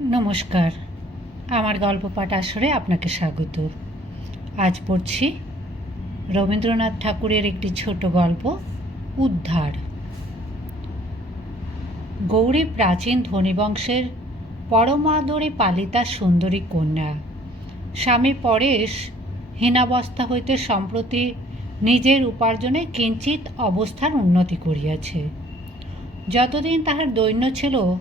নমস্কার। আমার গল্প পাঠ আসরে আপনাকে স্বাগত। আজ পড়ছি রবীন্দ্রনাথ ঠাকুরের একটি ছোট গল্প, উদ্ধার। গৌরী প্রাচীন ধনীবংশের পরমাদরে পালিতা সুন্দরী কন্যা। স্বামী পরেশ হীনাবস্থা হইতে সম্প্রতি নিজের উপার্জনে কিঞ্চিত অবস্থার উন্নতি করিয়াছে। যতদিন তাহার দৈন্য ছিল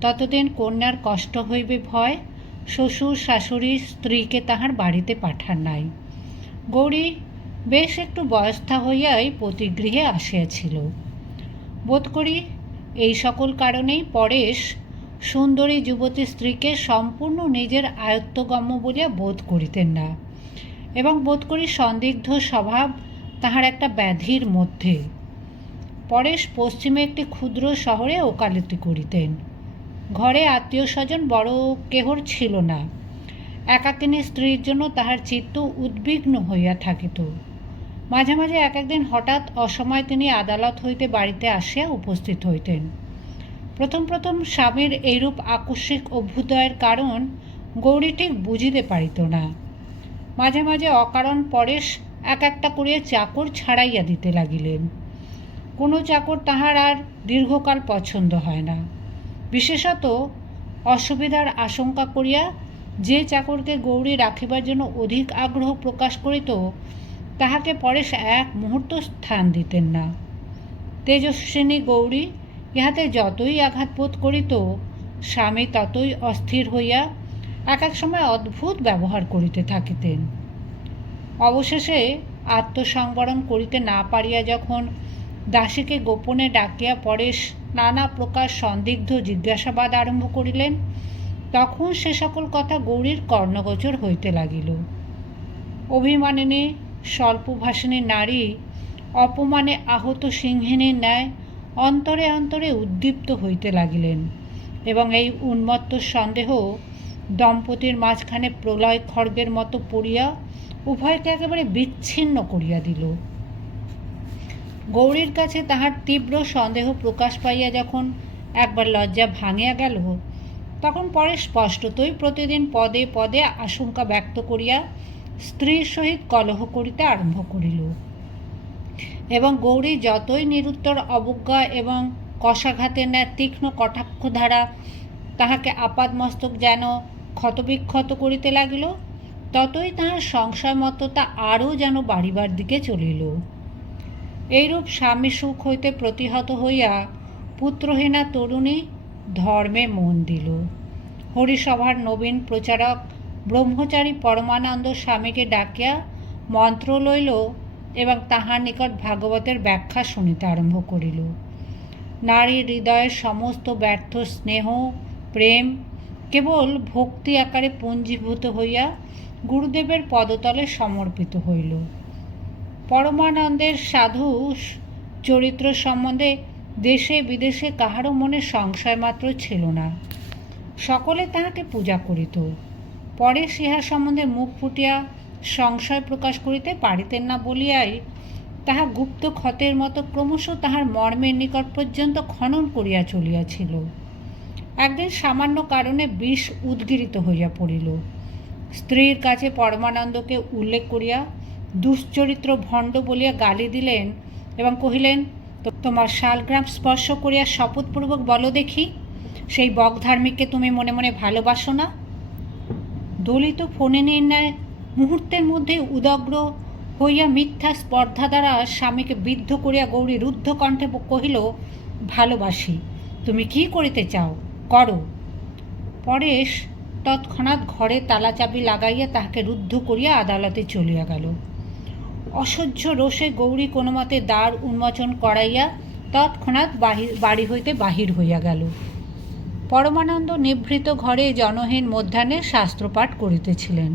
ততদিন কন্যার কষ্ট হইবে ভয়, শ্বশুর শাশুড়ি স্ত্রীকে তাহার বাড়িতে পাঠান নাই। গৌরী বেশ একটু বয়স্থা হইয়াই প্রতিগৃহে আসিয়াছিল। বোধ করি এই সকল কারণেই পরেশ সুন্দরী যুবতী স্ত্রীকে সম্পূর্ণ নিজের আয়ত্তগম্য বলিয়া বোধ করিতেন না এবং বোধ করি সন্দিগ্ধ স্বভাব তাহার একটা ব্যাধির মধ্যে। পরেশ পশ্চিমে একটি ক্ষুদ্র শহরে ওকালতি করিতেন। ঘরে আত্মীয় স্বজন বড় কেহর ছিল না। একাকিনী স্ত্রীর জন্য তাহার চিত্ত উদ্বিগ্ন হইয়া থাকিত। মাঝে মাঝে এক একদিন হঠাৎ অসময় তিনি আদালত হইতে বাড়িতে আসিয়া উপস্থিত হইতেন। প্রথম প্রথম স্বামীর এইরূপ আকস্মিক অভ্যুদয়ের কারণ গৌরী ঠিক বুঝিতে পারিত না। মাঝে মাঝে অকারণ পরেশ এক একটা করিয়া চাকর ছাড়াইয়া দিতে লাগিলেন। কোনো চাকর তাহার আর দীর্ঘকাল পছন্দ হয় না। বিশেষত অসুবিধার আশঙ্কা করিয়া যে চাকরকে গৌরী রাখিবার জন্য অধিক আগ্রহ প্রকাশ করিত, তাহাকে পরেশ এক মুহূর্ত স্থান দিতেন না। তেজস্বিনী গৌরী ইহাতে যতই আঘাত বোধ করিত, স্বামী ততই অস্থির হইয়া এক এক সময় অদ্ভুত ব্যবহার করিতে থাকিতেন। অবশেষে আত্মসংবরণ করিতে না পারিয়া যখন দাসীকে গোপনে ডাকিয়া পরেশ নানা প্রকার সন্দিগ্ধ জিজ্ঞাসাবাদ আরম্ভ করিলেন। তখন সে সকল কথা গৌরীর কর্ণগোচর হইতে লাগিল। অভিমানিনী, স্বল্পভাষিনী নারী, অপমানে আহত সিংহিনীর ন্যায় অন্তরে অন্তরে উদ্দীপ্ত হইতে লাগিলেন এবং এই উন্মত্ত সন্দেহ দম্পতির মাঝখানে প্রলয় খড়গের মতো পড়িয়া উভয়কে একেবারে বিচ্ছিন্ন করিয়া দিল। গৌরীর কাছে তাহার তীব্র সন্দেহ প্রকাশ পাইয়া যখন একবার লজ্জা ভাঙিয়া গেল, তখন পরে স্পষ্টতই প্রতিদিন পদে পদে আশঙ্কা ব্যক্ত করিয়া স্ত্রীর সহিত কলহ করিতে আরম্ভ করিল। এবং গৌরী যতই নিরুত্তর অবজ্ঞা এবং কষাঘাতের ন্যায় তীক্ষ্ণ কটাক্ষ দ্বারা তাহাকে আপাদমস্তক যেন ক্ষতবিক্ষত করিতে লাগিল, ততই তাহার সংশয় মততা আরও যেন বাড়িবার দিকে চলিল। এইরূপ স্বামী সুখ হইতে প্রতিহত হইয়া পুত্রহীনা তরুণী ধর্মে মন দিল। হরিসভার নবীন প্রচারক ব্রহ্মচারী পরমানন্দ স্বামীকে ডাকিয়া মন্ত্র লইল এবং তাহার নিকট ভাগবতের ব্যাখ্যা শুনিতে আরম্ভ করিল। নারী হৃদয়ের সমস্ত ব্যর্থ স্নেহ, প্রেম, কেবল ভক্তি আকারে পুঞ্জীভূত হইয়া গুরুদেবের পদতলে সমর্পিত হইল। পরমানন্দের সাধু চরিত্র সম্বন্ধে দেশে বিদেশে কাহারও মনে সংশয় মাত্র ছিল না। সকলে তাহাকে পূজা করিত। পরে সিহা সম্বন্ধে মুখ ফুটিয়া সংশয় প্রকাশ করিতে পারিতেন না বলিয়াই তাহা গুপ্ত ক্ষতের মতো ক্রমশ তাহার মর্মের নিকট পর্যন্ত খনন করিয়া চলিয়াছিল। একদিন সামান্য কারণে বিষ উদ্গীরিত হইয়া পড়িল। স্ত্রীর কাছে পরমানন্দকে উল্লেখ করিয়া দুশ্চরিত্র ভণ্ড বলিয়া গালি দিলেন এবং কহিলেন, "তো তোমার শালগ্রাম স্পর্শ করিয়া শপথপূর্বক বলো দেখি, সেই বকধার্মিককে তুমি মনে মনে ভালোবাসো না? দলিত ফোনে ন্যায় মুহূর্তের মধ্যে উদগ্র হইয়া মিথ্যা স্পর্ধা দ্বারা স্বামীকে বিদ্ধ করিয়া গৌরী রুদ্ধ কণ্ঠে কহিল, ভালোবাসি, তুমি কি করিতে চাও? করো। পরেশ তৎক্ষণাৎ ঘরে তালা চাবি লাগাইয়া তাহাকে রুদ্ধ করিয়া আদালতে চলিয়া গেল। অসহ্য রোষে গৌরী কোনো মতে দ্বার উন্মোচন করাইয়া তৎক্ষণাৎ বাহির বাড়ি হইতে বাহির হইয়া গেল। পরমানন্দ নিভৃত ঘরে জনহীন মধ্যাহ্নে শাস্ত্রপাঠ করিতেছিলেন।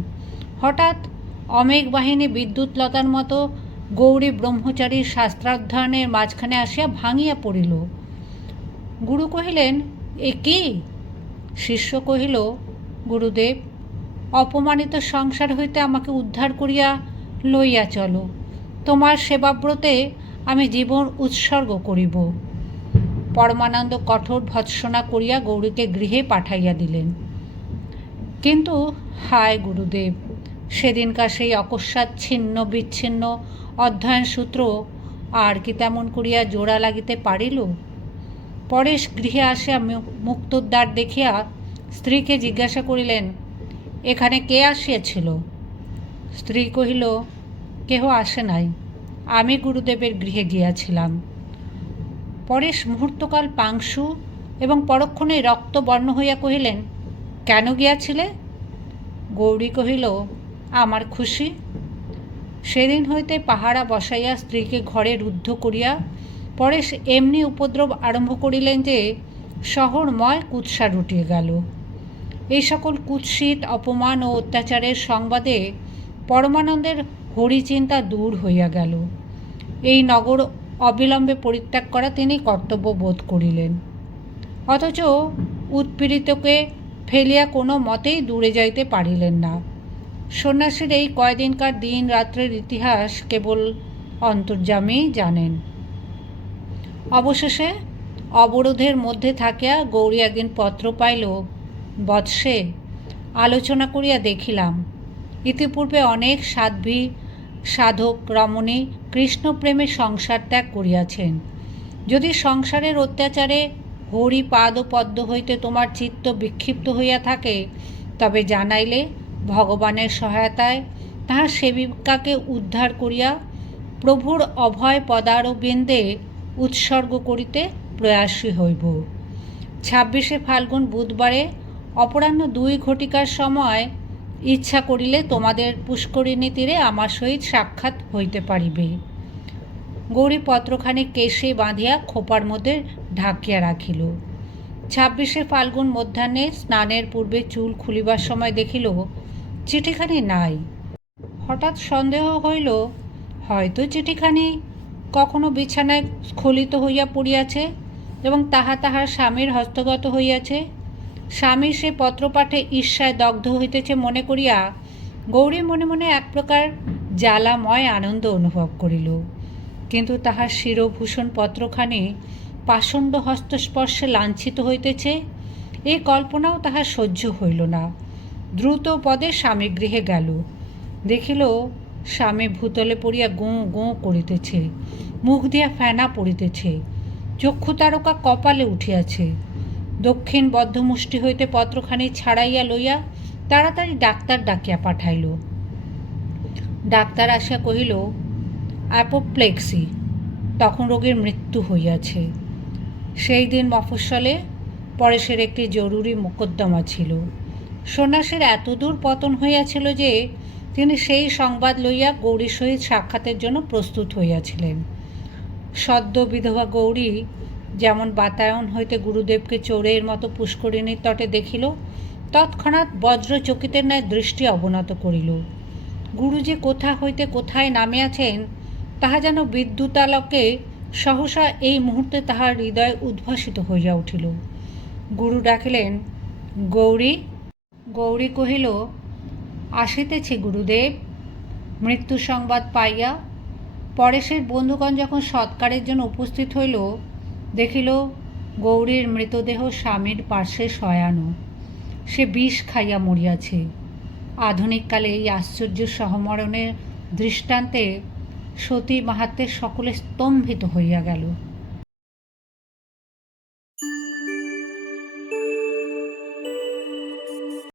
হঠাৎ অমেঘ বাহিনী বিদ্যুৎলতার মতো গৌরী ব্রহ্মচারীর শাস্ত্রাধ্যয়নের মাঝখানে আসিয়া ভাঙিয়া পড়িল। গুরু কহিলেন, এ কি? শিষ্য কহিল, গুরুদেব, অপমানিত সংসার হইতে আমাকে উদ্ধার করিয়া লইয়া চলো। তোমার সেবাব্রতে আমি জীবন উৎসর্গ করিব। পরমানন্দ কঠোর ভৎসনা করিয়া গৌরীকে গৃহে পাঠাইয়া দিলেন। কিন্তু হায় গুরুদেব, সেদিনকার সেই অকস্মাৎ ছিন্ন বিচ্ছিন্ন অধ্যয়ন সূত্র আর কি তেমন করিয়া জোড়া লাগিতে পারিল? পরেশ গৃহে আসিয়া মুক্তোদ্বার দেখিয়া স্ত্রীকে জিজ্ঞাসা করিলেন, এখানে কে আসিয়াছিল? স্ত্রী কহিল, কেহ আসে নাই? আমি গুরুদেবের গৃহে গিয়াছিলাম। পরেশ মুহূর্তকাল পাংশু এবং পরক্ষণে রক্তবর্ণ হইয়া কহিলেন, কেন গিয়াছিলে? গৌরী কহিল, আমার খুশি। সেদিন হইতে পাহারা বসাইয়া স্ত্রীকে ঘরে রুদ্ধ করিয়া পরেশ এমনি উপদ্রব আরম্ভ করিলেন যে, শহরময় কুৎসা রুটিয়ে গেল। এই সকল কুৎসিত, অপমান ও অত্যাচারের সংবাদে পরমানন্দের হরিচিন্তা দূর হইয়া গেল। এই নগর অবিলম্বে পরিত্যাগ করা তিনি কর্তব্য বোধ করিলেন। অথচ উৎপীড়িতকে ফেলিয়া কোনো মতেই দূরে যাইতে পারিলেন না। সন্ন্যাসীর এই কয়দিনকার দিন রাত্রের ইতিহাস কেবল অন্তর্যামীই জানেন। অবশেষে অবরোধের মধ্যে থাকিয়া গৌরী একদিন পত্র পাইল, বৎসে আলোচনা করিয়া দেখিলাম ইতিপূর্বে অনেক সাধ্বী সাধক রমণী কৃষ্ণপ্রেমে সংসার ত্যাগ করিয়াছেন। যদি সংসারের অত্যাচারে হরি পাদ পদ্ম হইতে তোমার চিত্ত বিক্ষিপ্ত হইয়া থাকে, তবে জানাইলে ভগবানের সহায়তায় তাহার সেবিকাকে উদ্ধার করিয়া প্রভুর অভয় পদারবিন্দে উৎসর্গ করিতে প্রয়াসী হইব। ছাব্বিশে ফাল্গুন বুধবারে অপরাহ্ন দুই ঘটিকার সময় ইচ্ছা করিলে তোমাদের পুষ্করিণী তীরে আমার সহিত সাক্ষাৎ হইতে পারিবে। গৌরী পত্রখানি কেশে বাঁধিয়া খোপার মধ্যে ঢাকিয়া রাখিল। ছাব্বিশে ফাল্গুন মধ্যাহ্নে স্নানের পূর্বে চুল খুলিবার সময় দেখিল, চিঠিখানি নাই। হঠাৎ সন্দেহ হইল, হয়তো চিঠিখানি কখনো বিছানায় স্খলিত হইয়া পড়িয়াছে এবং তাহা তাহার স্বামীর হস্তগত হইয়াছে। স্বামীর সে পত্রপাঠে ঈর্ষায় দগ্ধ হইতেছে মনে করিয়া গৌরী মনে মনে এক প্রকার জ্বালাময় আনন্দ অনুভব করিল। কিন্তু তাহার শিরভূষণ পত্রখানি পাষণ্ড হস্তস্পর্শে লাঞ্ছিত হইতেছে এই কল্পনাও তাহার সহ্য হইল না। দ্রুত পদে স্বামী গৃহে গেল। দেখিল স্বামী ভূতলে পড়িয়া গোঁ গোঁ করিতেছে, মুখ দিয়া ফেনা পড়িতেছে চক্ষু তারকা কপালে উঠিয়াছে। দক্ষিণ বদ্ধমুষ্টি হইতে পত্রখানি ছাড়াইয়া লইয়া তাড়াতাড়ি ডাক্তার ডাকিয়া পাঠাইল। ডাক্তার আসিয়া কহিল, অ্যাপোপ্লেক্সি, তখন রোগীর মৃত্যু হইয়াছে। সেই দিন মফস্বলে পরেশের একটি জরুরি মোকদ্দমা ছিল। সন্ন্যাসের এতদূর পতন হইয়াছিল যে, তিনি সেই সংবাদ লইয়া গৌরীর সহিত সাক্ষাতের জন্য প্রস্তুত হইয়াছিলেন। সদ্য বিধবা গৌরী যেমন বাতায়ন হইতে গুরুদেবকে চোরের মতো পুষ্করিণীর তটে দেখিল, তৎক্ষণাৎ বজ্রচকিতের ন্যায় দৃষ্টি অবনত করিল। গুরু যে কোথা হইতে কোথায় নামিয়াছেন, তাহা যেন বিদ্যুতালকে সহসা এই মুহূর্তে তাহার হৃদয় উদ্ভাসিত হইয়া উঠিল। গুরু ডাকিলেন, গৌরী গৌরী কহিল, আসিতেছি গুরুদেব মৃত্যু সংবাদ পাইয়া পরেশের বন্ধুগণ যখন সৎকারের জন্য উপস্থিত হইল দেখিল গৌরীর মৃতদেহ স্বামীর পার্শ্বে শয়ানো। সে বিষ খাইয়া মরিয়াছে। আধুনিককালে এই আশ্চর্য সহমরণের দৃষ্টান্তে সতী মাহাত্মের সকলে স্তম্ভিত হইয়া গেল।